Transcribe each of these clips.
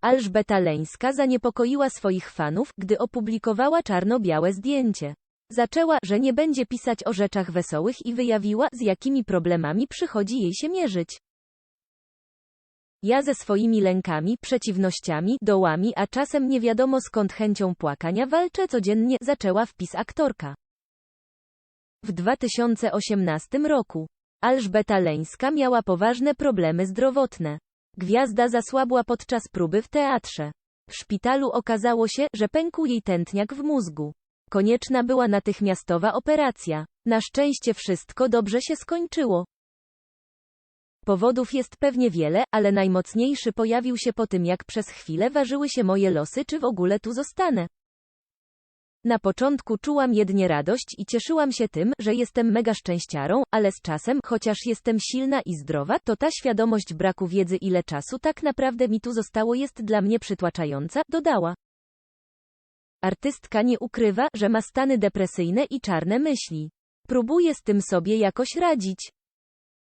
Alżbeta Leńska zaniepokoiła swoich fanów, gdy opublikowała czarno-białe zdjęcie. Zaczęła, że nie będzie pisać o rzeczach wesołych i wyjawiła, z jakimi problemami przychodzi jej się mierzyć. Ja ze swoimi lękami, przeciwnościami, dołami, a czasem nie wiadomo skąd chęcią płakania walczę codziennie, zaczęła wpis aktorka. W 2018 roku Alżbeta Leńska miała poważne problemy zdrowotne. Gwiazda zasłabła podczas próby w teatrze. W szpitalu okazało się, że pękł jej tętniak w mózgu. Konieczna była natychmiastowa operacja. Na szczęście wszystko dobrze się skończyło. Powodów jest pewnie wiele, ale najmocniejszy pojawił się po tym jak przez chwilę ważyły się moje losy czy w ogóle tu zostanę. Na początku czułam jedynie radość i cieszyłam się tym, że jestem mega szczęściarą, ale z czasem, chociaż jestem silna i zdrowa, to ta świadomość braku wiedzy ile czasu tak naprawdę mi tu zostało jest dla mnie przytłaczająca, dodała. Artystka nie ukrywa, że ma stany depresyjne i czarne myśli. Próbuje z tym sobie jakoś radzić.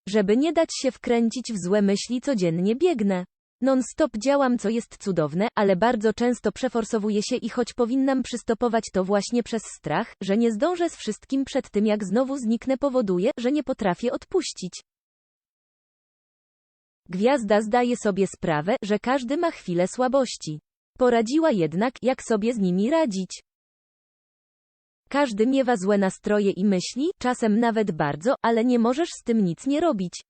Żeby nie dać się wkręcić w złe myśli codziennie biegnę. Non-stop działam co jest cudowne, ale bardzo często przeforsowuję się i choć powinnam przystopować to właśnie przez strach, że nie zdążę z wszystkim przed tym jak znowu zniknę powoduje, że nie potrafię odpuścić. Gwiazda zdaje sobie sprawę, że każdy ma chwilę słabości. Poradziła jednak, jak sobie z nimi radzić. Każdy miewa złe nastroje i myśli, czasem nawet bardzo, ale nie możesz z tym nic nie robić.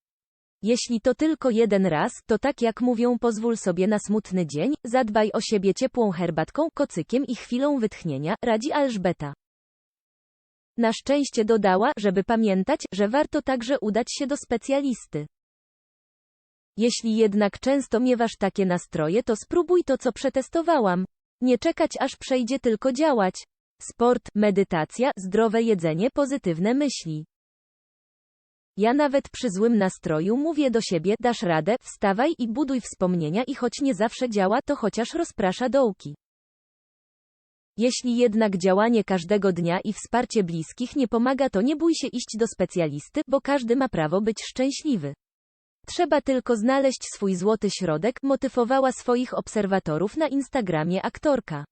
Jeśli to tylko jeden raz, to tak jak mówią pozwól sobie na smutny dzień, zadbaj o siebie ciepłą herbatką, kocykiem i chwilą wytchnienia, radzi Alżbeta. Na szczęście dodała, żeby pamiętać, że warto także udać się do specjalisty. Jeśli jednak często miewasz takie nastroje, to spróbuj to, co przetestowałam. Nie czekać aż przejdzie, tylko działać. Sport, medytacja, zdrowe jedzenie, pozytywne myśli. Ja nawet przy złym nastroju mówię do siebie, dasz radę, wstawaj i buduj wspomnienia i choć nie zawsze działa, to chociaż rozprasza dołki. Jeśli jednak działanie każdego dnia i wsparcie bliskich nie pomaga, to nie bój się iść do specjalisty, bo każdy ma prawo być szczęśliwy. Trzeba tylko znaleźć swój złoty środek, motywowała swoich obserwatorów na Instagramie aktorka.